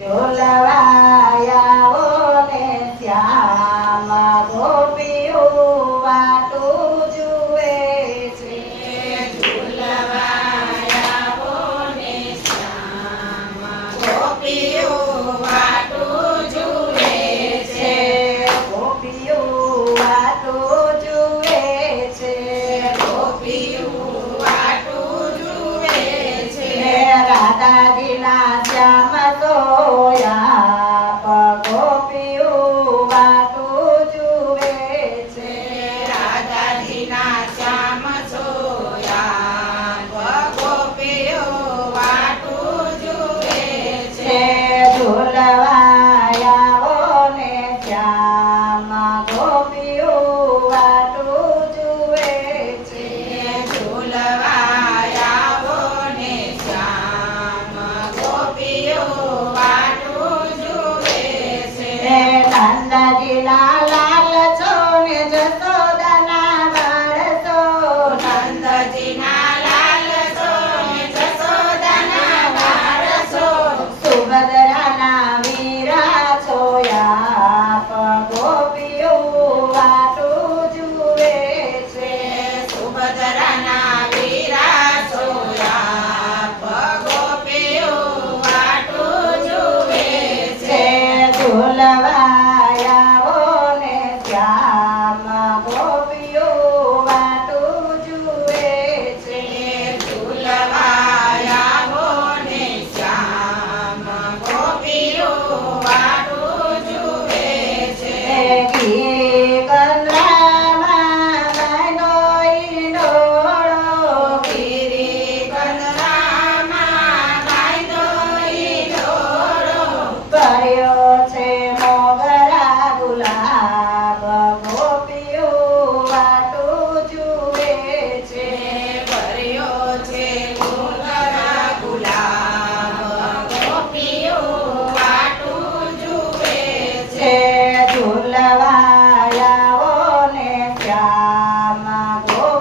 Yo la રાધાજીના શ્યામ સોયા. la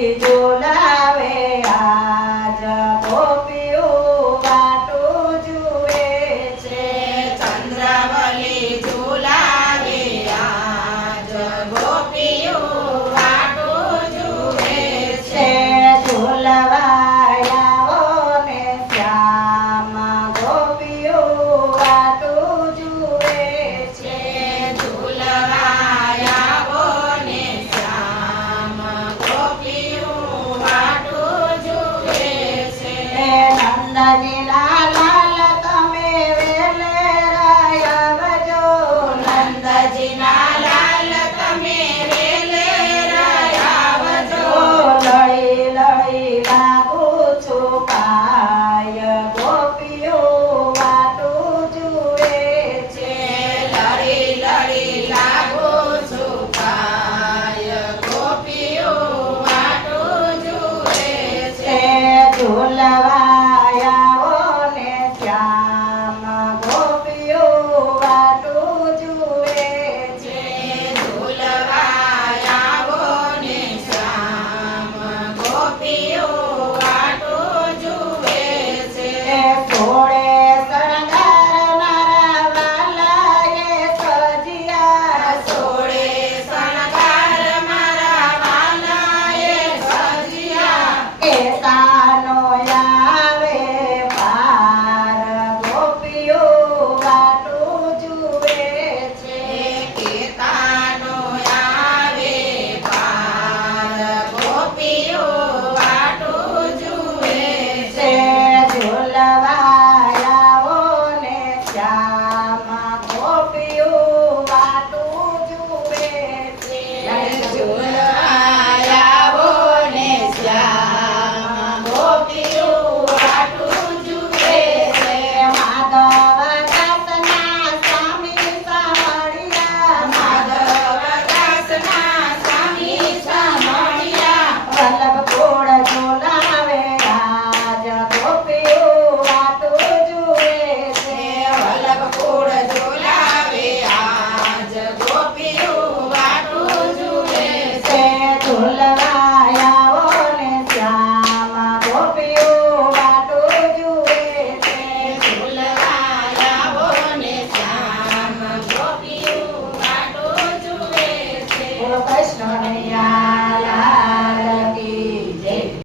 Senhor. Hola, va.